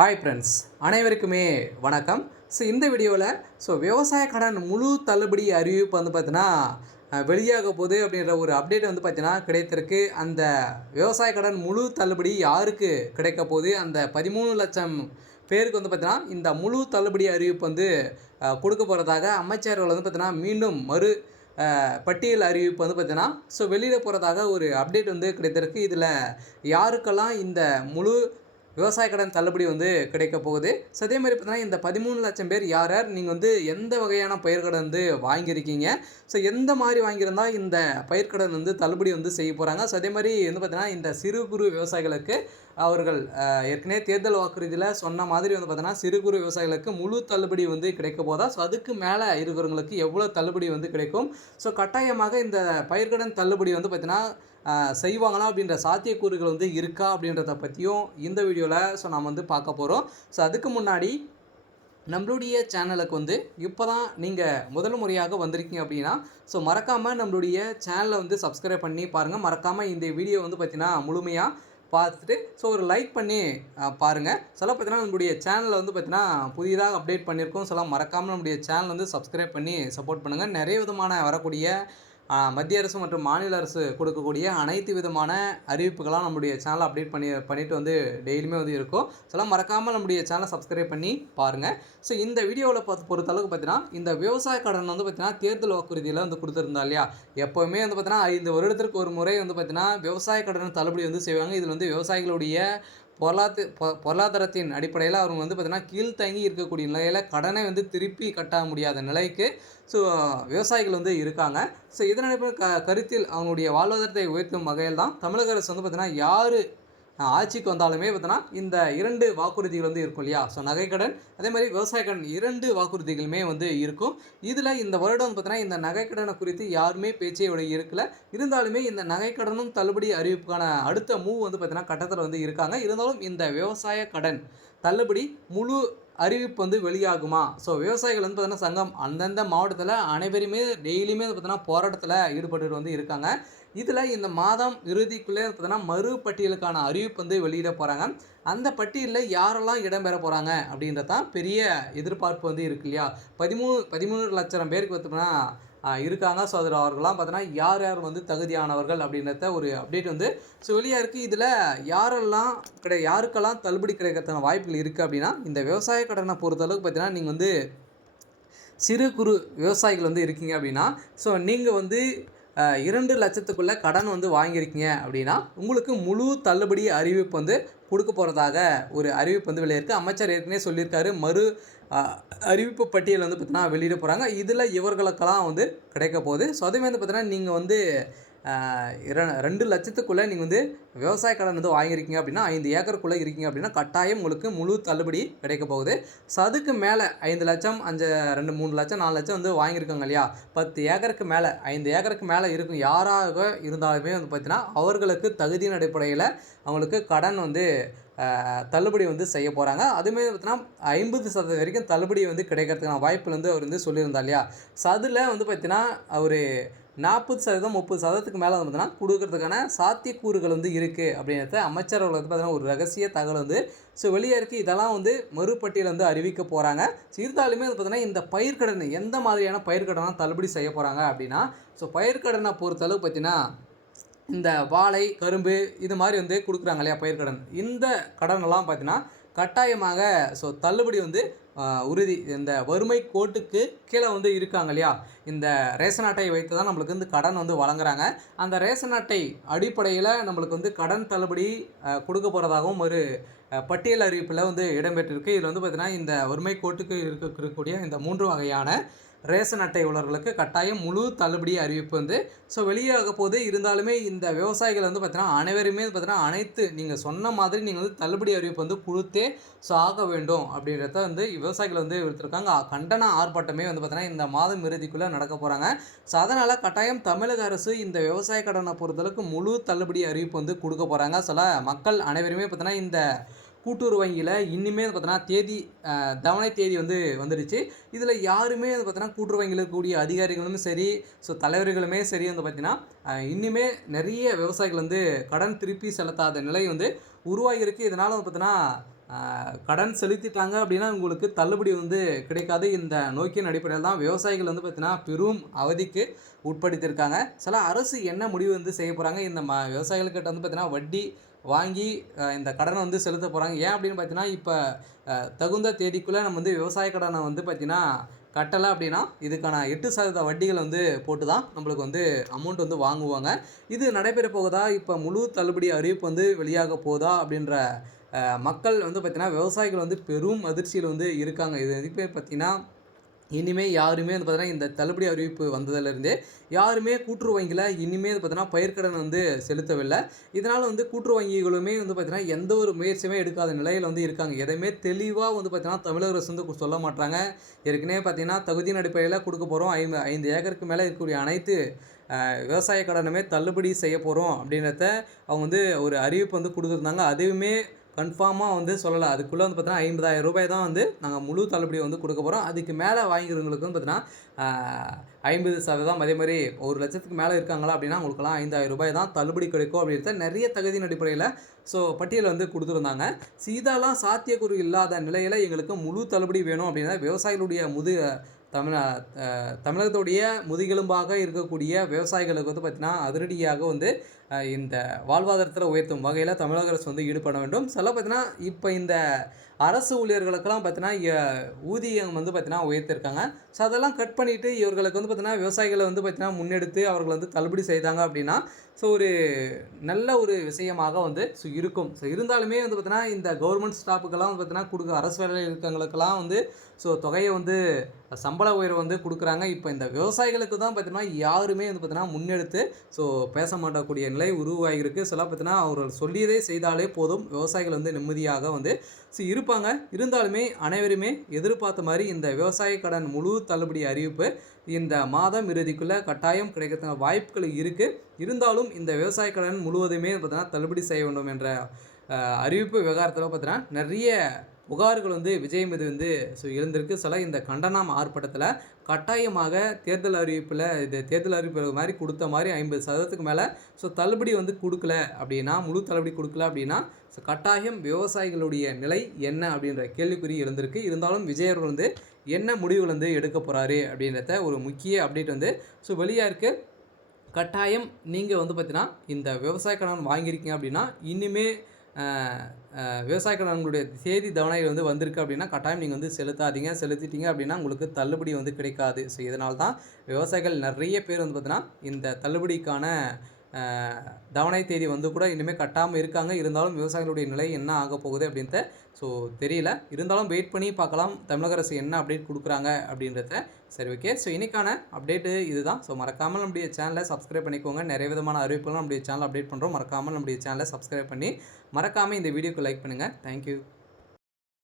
Hi friends, அனைவருக்குமே வணக்கம். இந்த வீடியோவில் விவசாய கடன் முழு தள்ளுபடி அறிவிப்பு பார்த்தீங்கன்னா வெளியாக போகுது அப்படின்ற ஒரு அப்டேட் பார்த்தீங்கன்னா கிடைத்திருக்கு. அந்த விவசாய கடன் முழு தள்ளுபடி யாருக்கு கிடைக்க போகுது, அந்த 13,00,000 பேருக்கு பார்த்தீங்கன்னா இந்த முழு தள்ளுபடி அறிவிப்பு கொடுக்க போகிறதாக அமைச்சர்கள் பார்த்தீங்கன்னா மீண்டும் மறு பட்டியல் அறிவிப்பு பார்த்தீங்கன்னா வெளியிட போகிறதாக ஒரு அப்டேட் கிடைத்திருக்கு. இதில் யாருக்கெல்லாம் இந்த முழு விவசாய கடன் தள்ளுபடி கிடைக்க போகுது. அதே மாதிரி பார்த்தீங்கன்னா இந்த 13,00,000 பேர் யார் யார் நீங்கள் எந்த வகையான பயிர்க்கடன் வாங்கியிருக்கீங்க, எந்த மாதிரி வாங்கியிருந்தா இந்த பயிர்க்கடன் தள்ளுபடி செய்ய போகிறாங்க. அதே மாதிரி பார்த்தீங்கன்னா இந்த சிறு குறு விவசாயிகளுக்கு அவர்கள் ஏற்கனவே தேர்தல் வாக்குறுதியில் சொன்ன மாதிரி பார்த்தீங்கன்னா சிறு குறு விவசாயிகளுக்கு முழு தள்ளுபடி கிடைக்க போதா, அதுக்கு மேலே இருக்கிறவங்களுக்கு எவ்வளோ தள்ளுபடி கிடைக்கும், கட்டாயமாக இந்த பயிர்க்கடன் தள்ளுபடி பார்த்தீங்கன்னா செய்வாங்களா அப்படின்ற சாத்தியக்கூறுகள் இருக்கா அப்படின்றத பற்றியும் இந்த வீடியோவில் நாம் பார்க்க போகிறோம். அதுக்கு முன்னாடி நம்மளுடைய சேனலுக்கு இப்போ தான் நீங்கள் முதல் முறையாக வந்திருக்கீங்க அப்படின்னா மறக்காமல் நம்மளுடைய சேனலை சப்ஸ்கிரைப் பண்ணி பாருங்கள். மறக்காமல் இந்த வீடியோ பார்த்தீங்கன்னா முழுமையாக பார்த்துட்டு ஒரு லைக் பண்ணி பாருங்கள். பார்த்தீங்கன்னா நம்மளுடைய சேனலில் பார்த்தீங்கன்னா புதிதாக அப்டேட் பண்ணியிருக்கோம். மறக்காமல் நம்மளுடைய சேனல் சப்ஸ்கிரைப் பண்ணி சப்போர்ட் பண்ணுங்கள். நிறைய விதமான வரக்கூடிய மத்திய அரசு மற்றும் மாநில அரசு கொடுக்கக்கூடிய அனைத்து விதமான அறிவிப்புகளாக நம்முடைய சேனலை அப்டேட் பண்ணிட்டு டெய்லியுமே இருக்கும். மறக்காமல் நம்முடைய சேனலை சப்ஸ்கிரைப் பண்ணி பாருங்கள். இந்த வீடியோவில் பொறுத்தளவுக்கு பார்த்தீங்கன்னா இந்த விவசாய கடன் பார்த்தீங்கன்னா தேர்தல் வாக்குறுதியில் கொடுத்துருந்தா இல்லையா, எப்போவுமே பார்த்தீங்கன்னா 5 வருடத்திற்கு ஒரு முறை பார்த்தீங்கன்னா விவசாய கடன் தள்ளுபடி செய்வாங்க. இதில் விவசாயிகளுடைய பொருளாதாரத்தின் அடிப்படையில் அவங்க பார்த்தீங்கன்னா கீழ்த்தங்கி இருக்கக்கூடிய நிலையில் கடனை திருப்பி கட்ட முடியாத நிலைக்கு விவசாயிகள் இருக்காங்க. இதன் அடிப்படையில் கருத்தில் அவங்களுடைய வாழ்வாதாரத்தை உயர்த்தும் வகையில் தான் தமிழக அரசு பார்த்தீங்கன்னா யார் ஆட்சிக்கு வந்தாலுமே பார்த்தீங்கன்னா இந்த 2 வாக்குறுதிகள் இருக்கும் இல்லையா, நகைக்கடன் அதே மாதிரி விவசாய கடன் 2 வாக்குறுதிகளுமே இருக்கும். இதில் இந்த வருடம் பார்த்தீங்கன்னா இந்த நகைக்கடனை குறித்து யாருமே பேச்சே இருக்கல. இருந்தாலுமே இந்த நகைக்கடனும் தள்ளுபடி அறிவிப்புக்கான அடுத்த மூவ் பார்த்தீங்கன்னா கட்டத்தில் இருக்காங்க. இருந்தாலும் இந்த விவசாய கடன் தள்ளுபடி முழு அறிவிப்பு வெளியாகுமா? விவசாயிகள் பார்த்தீங்கன்னா சங்கம் அந்தந்த மாவட்டத்தில் அனைவருமே டெய்லியுமே பார்த்தீங்கன்னா போராட்டத்தில் ஈடுபட்டு இருக்காங்க. இதில் இந்த மாதம் இறுதிக்குள்ளே பார்த்தீங்கன்னா மறுபட்டியலுக்கான அறிவிப்பு வெளியிட போகிறாங்க. அந்த பட்டியலில் யாரெல்லாம் இடம்பெற போகிறாங்க அப்படின்றதான் பெரிய எதிர்பார்ப்பு இருக்கு இல்லையா. 13 லட்சம் பேருக்கு பார்த்தீங்கன்னா இருக்காங்க. அதில் அவர்கள்லாம் பார்த்தீங்கன்னா யார் யார் தகுதியானவர்கள் அப்படின்றத ஒரு அப்டேட் வெளியாக இருக்குது. இதில் யாருக்கெல்லாம் தள்ளுபடி கிடைக்கிறதுக்கான வாய்ப்புகள் இருக்குது அப்படின்னா இந்த விவசாய கடனை பொறுத்தளவுக்கு பார்த்தீங்கன்னா நீங்கள் சிறு குறு விவசாயிகள் இருக்கீங்க அப்படின்னா நீங்கள் 2 லட்சத்துக்குள்ளே கடன் வாங்கியிருக்கீங்க அப்படின்னா உங்களுக்கு முழு தள்ளுபடி அறிவிப்பு கொடுக்க போகிறதாக ஒரு அறிவிப்பு வெளியிருக்கு. அமைச்சர் ஏற்கனவே சொல்லியிருக்காரு மறு அறிவிப்பு பட்டியல் பார்த்தீங்கன்னா வெளியிட போகிறாங்க. இதில் இவர்களுக்கெல்லாம் கிடைக்க போகுது. அதே மாதிரி பார்த்தீங்கன்னா நீங்கள் 2 லட்சத்துக்குள்ளே நீங்கள் விவசாய கடன் வாங்கியிருக்கீங்க அப்படின்னா 5 ஏக்கருக்குள்ளே இருக்கீங்க அப்படின்னா கட்டாயம் உங்களுக்கு முழு தள்ளுபடி கிடைக்க போகுது. அதுக்கு மேலே 5 லட்சம் 2 3 லட்சம் 4 லட்சம் வாங்கியிருக்காங்க இல்லையா, 10 ஏக்கருக்கு மேலே 5 ஏக்கருக்கு மேலே இருக்கும் யாராக இருந்தாலுமே பார்த்தீங்கன்னா அவர்களுக்கு தகுதியின் அடிப்படையில் அவங்களுக்கு கடன் தள்ளுபடி செய்ய போகிறாங்க. அதுமாரி பார்த்தீங்கன்னா 50% வரைக்கும் தள்ளுபடி கிடைக்கிறதுக்கான வாய்ப்பு அவர் சொல்லியிருந்தா இல்லையா. அதில் பார்த்தீங்கன்னா ஒரு 40% 30%க்கு மேலே பார்த்தீங்கன்னா கொடுக்கறதுக்கான சாத்தியக்கூறுகள் இருக்குது அப்படின்றத அமைச்சர்கள் பார்த்தீங்கன்னா ஒரு ரகசிய தகவல் வெளியே இருக்குது. இதெல்லாம் மறுபட்டியல் அறிவிக்க போகிறாங்க. இருந்தாலுமே பார்த்தீங்கன்னா இந்த பயிர்க்கடன் எந்த மாதிரியான பயிர்க்கடனை தள்ளுபடி செய்ய போகிறாங்க அப்படின்னா பயிர்க்கடனை பொறுத்தளவு பார்த்தீங்கன்னா இந்த வாழை கரும்பு இது மாதிரி கொடுக்குறாங்க இல்லையா பயிர்க்கடன், இந்த கடனெல்லாம் பார்த்தீங்கன்னா கட்டாயமாக தள்ளுபடி உறுதி. இந்த வறுமை கோட்டுக்கு கீழே இருக்காங்க இல்லையா, இந்த ரேஷன் அட்டையை வைத்து தான் நம்மளுக்கு கடன் வழங்குறாங்க. அந்த ரேஷன் அட்டை அடிப்படையில் நம்மளுக்கு கடன் தள்ளுபடி கொடுக்க போகிறதாகவும் ஒரு பட்டியல் அறிவிப்பில் இடம்பெற்றிருக்கு. இதில் பார்த்தீங்கன்னா இந்த வறுமை கோட்டுக்கு இருக்கக்கூடிய இந்த 3 வகையான ரேஷன் அட்டை உள்ளவர்களுக்கு கட்டாயம் முழு தள்ளுபடி அறிவிப்பு வெளியாக போது. இருந்தாலுமே இந்த விவசாயிகள் பார்த்தீங்கன்னா அனைவருமே பார்த்தீங்கன்னா அனைத்து நீங்கள் சொன்ன மாதிரி நீங்கள் தள்ளுபடி அறிவிப்பு கொடுத்தே ஆக வேண்டும் அப்படின்றத விவசாயிகள் எடுத்திருக்காங்க. கண்டன ஆர்ப்பாட்டமே பார்த்தீங்கன்னா இந்த மாதம் இறுதிக்குள்ளே நடக்க போகிறாங்க. அதனால் கட்டாயம் தமிழக அரசு இந்த விவசாய கடனை பொறுத்தளவுக்கு முழு தள்ளுபடி அறிவிப்பு கொடுக்க போகிறாங்க. மக்கள் அனைவருமே பார்த்தீங்கன்னா இந்த கூட்டுறவு வங்கியில் இனிமேல் பார்த்தீங்கன்னா தேதி தவணை தேதி வந்துடுச்சு. இதில் யாருமே பார்த்தீங்கன்னா கூட்டுறவு வங்கியில் இருக்கக்கூடிய அதிகாரிகளும் சரி தலைவர்களுமே சரி பார்த்தீங்கன்னா இன்னுமே நிறைய விவசாயிகள் கடன் திருப்பி செலுத்தாத நிலை உருவாகியிருக்கு. இதனால் பார்த்தீங்கன்னா கடன் செலுத்திட்டாங்க அப்படின்னா உங்களுக்கு தள்ளுபடி வந்து கிடைக்காது. இந்த நோக்கின் அடிப்படையில் தான் விவசாயிகள் வந்து பார்த்தீங்கன்னா பெரும் அவதிக்கு உட்படுத்தியிருக்காங்க. சில அரசு என்ன முடிவு வந்து செய்ய போகிறாங்க, இந்த விவசாயிகள்கிட்ட வந்து பார்த்தீங்கன்னா வட்டி வாங்கி இந்த கடனை வந்து செலுத்த போகிறாங்க. ஏன் அப்படின்னு பார்த்தீங்கன்னா, இப்போ தகுந்த தேதிக்குள்ளே நம்ம வந்து விவசாய கடனை வந்து பார்த்தீங்கன்னா கட்டலை அப்படின்னா இதுக்கான 8% வட்டிகள் வந்து போட்டு தான் நம்மளுக்கு வந்து அமௌண்ட் வந்து வாங்குவாங்க. இது நடைபெற போகுதா, இப்போ முழு தள்ளுபடி அறிவிப்பு வந்து வெளியாக போகுதா அப்படின்ற மக்கள் வந்து பார்த்தீங்கன்னா விவசாயிகள் வந்து பெரும் அதிர்ச்சியில் வந்து இருக்காங்க. இது எதுக்கு பார்த்தீங்கன்னா, இனிமே யாருமே வந்து பார்த்தீங்கன்னா இந்த தள்ளுபடி அறிவிப்பு வந்ததுலேருந்தே யாருமே கூட்டுறவு வங்கியில் இனிமே வந்து பார்த்தீங்கன்னா பயிர்க்கடன் வந்து செலுத்தவில்லை. இதனால் வந்து கூட்டுறவு வங்கிகளுமே வந்து பார்த்தீங்கன்னா எந்த ஒரு முயற்சியுமே எடுக்காத நிலையில் வந்து இருக்காங்க. எதையுமே தெளிவாக வந்து பார்த்தீங்கன்னா தமிழக அரசு வந்து சொல்ல மாட்டாங்க. ஏற்கனவே பார்த்தீங்கன்னா தகுதியின் அடிப்படையில் கொடுக்க போகிறோம். 5 ஏக்கருக்கு மேலே இருக்கக்கூடிய அனைத்து விவசாய கடனுமே தள்ளுபடி செய்ய போகிறோம் அப்படின்றத அவங்க வந்து ஒரு அறிவிப்பு வந்து கொடுத்துருந்தாங்க. அதுவுமே கன்ஃபார்மாக வந்து சொல்லலை. அதுக்குள்ளே வந்து பார்த்தீங்கன்னா ரூ. 50,000 தான் வந்து நாங்கள் முழு தள்ளுபடி வந்து கொடுக்க போகிறோம். அதுக்கு மேலே வாங்கிக்கிறவங்களுக்கு வந்து பார்த்தீங்கன்னா 50% அதே மாதிரி 1,00,000க்கு மேலே இருக்காங்களா அப்படின்னா அவங்களுக்குலாம் ரூ. 5,000 தான் தள்ளுபடி கிடைக்கும் அப்படின்றத நிறைய தகுதியின் அடிப்படையில் பட்டியல் வந்து கொடுத்துருந்தாங்க. இதெல்லாம் சாத்தியக்கூறு இல்லாத நிலையில் எங்களுக்கு முழு தள்ளுபடி வேணும் அப்படின்னா விவசாயிகளுடைய தமிழகத்துடைய முதுகெலும்பாக இருக்கக்கூடிய விவசாயிகளுக்கு வந்து பார்த்திங்கன்னா அதிரடியாக வந்து இந்த வாழ்வாதாரத்தில் உயர்த்தும் வகையில் தமிழக அரசு வந்து ஈடுபட வேண்டும். சொல்ல பார்த்தீங்கன்னா இப்போ இந்த அரசு ஊழியர்களுக்கெல்லாம் பார்த்தீங்கன்னா ஊதியம் வந்து பார்த்தீங்கன்னா உயர்த்திருக்காங்க. ஸோ அதெல்லாம் கட் பண்ணிவிட்டு இவர்களுக்கு வந்து பார்த்தீங்கன்னா விவசாயிகளை வந்து பார்த்தீங்கன்னா முன்னெடுத்து அவர்கள் வந்து தள்ளுபடி செய்தாங்க அப்படின்னா ஒரு நல்ல ஒரு விஷயமாக வந்து இருக்கும். இருந்தாலுமே வந்து பார்த்தீங்கன்னா இந்த கவர்மெண்ட் ஸ்டாஃபுக்கெல்லாம் வந்து பார்த்தீங்கன்னா அரசு வேலையில் இருக்கவங்களுக்கெல்லாம் வந்து தொகையை வந்து சம்பள உயர்வு வந்து கொடுக்குறாங்க. இப்போ இந்த விவசாயிகளுக்கு தான் பார்த்தீங்கன்னா யாருமே வந்து பார்த்தீங்கன்னா முன்னெடுத்து பேச மாட்டக்கூடிய நிலை உருவாகியிருக்கு. பார்த்தீங்கன்னா அவர்கள் சொல்லியதே செய்தாலே போதும், விவசாயிகள் வந்து நிம்மதியாக வந்து இருப்பாங்க. இருந்தாலுமே அனைவருமே எதிர்பார்த்த மாதிரி இந்த விவசாய கடன் முழு தள்ளுபடி அறிவிப்பு இந்த மாதம் இறுதிக்குள்ளே கட்டாயம் கிடைக்கிறதுக்கான வாய்ப்புகள் இருக்குது. இருந்தாலும் இந்த விவசாய கடன் முழுவதுமே பார்த்தீங்கன்னா தள்ளுபடி செய்ய வேண்டும் என்ற அறிவிப்பு விவகாரத்தில் பார்த்தீங்கன்னா நிறைய புகார்கள் வந்து விஜய் மீது வந்து எழுந்திருக்கு. இந்த கண்டனம் ஆர்ப்பாட்டத்தில் கட்டாயமாக தேர்தல் அறிவிப்பு மாதிரி கொடுத்த மாதிரி 50%க்கு மேலே தள்ளுபடி வந்து கொடுக்கல அப்படின்னா, முழு தள்ளுபடி கொடுக்கல அப்படின்னா கட்டாயம் விவசாயிகளுடைய நிலை என்ன அப்படின்ற கேள்விக்குறி எழுந்திருக்கு. இருந்தாலும் விஜய் அவர்கள் வந்து என்ன முடிவுகள் வந்து எடுக்க போகிறாரு அப்படின்றத ஒரு முக்கிய அப்டேட் வந்து வெளியாக இருக்குது. கட்டாயம் நீங்கள் வந்து பார்த்தீங்கன்னா இந்த விவசாய கடன் வாங்கியிருக்கீங்க அப்படின்னா இனிமே விவசாய கடன்களுடைய தேதி தவணை வந்து வந்திருக்கு அப்படின்னா கட்டாயம் நீங்கள் வந்து செலுத்திட்டீங்க அப்படின்னா உங்களுக்கு தள்ளுபடி வந்து கிடைக்காது. இதனால தான் விவசாயிகள் நிறைய பேர் வந்து பார்த்தீங்கன்னா இந்த தள்ளுபடிக்கான தவணை தேதி வந்து கூட இனிமேல் கட்டாமல் இருக்காங்க. இருந்தாலும் விவசாயிகளுடைய நிலை என்ன ஆக போகுது அப்படின்றத தெரியல. இருந்தாலும் வெயிட் பண்ணி பார்க்கலாம் தமிழக அரசு என்ன அப்டேட் கொடுக்குறாங்க அப்படின்றத. சரி, ஓகே. இன்றைக்கான அப்டேட்டு இதுதான். மறக்காமல் நம்முடைய சேனலை சப்ஸ்கிரைப் பண்ணிக்கோங்க. நிறைய விதமான அறிவிப்புகளும் நம்முடைய சேனல் அப்டேட் பண்ணுறோம். மறக்காமல் நம்முடைய சேனலை சப்ஸ்கிரைப் பண்ணி மறக்காமல் இந்த வீடியோக்கு லைக் பண்ணுங்கள். தேங்க்யூ.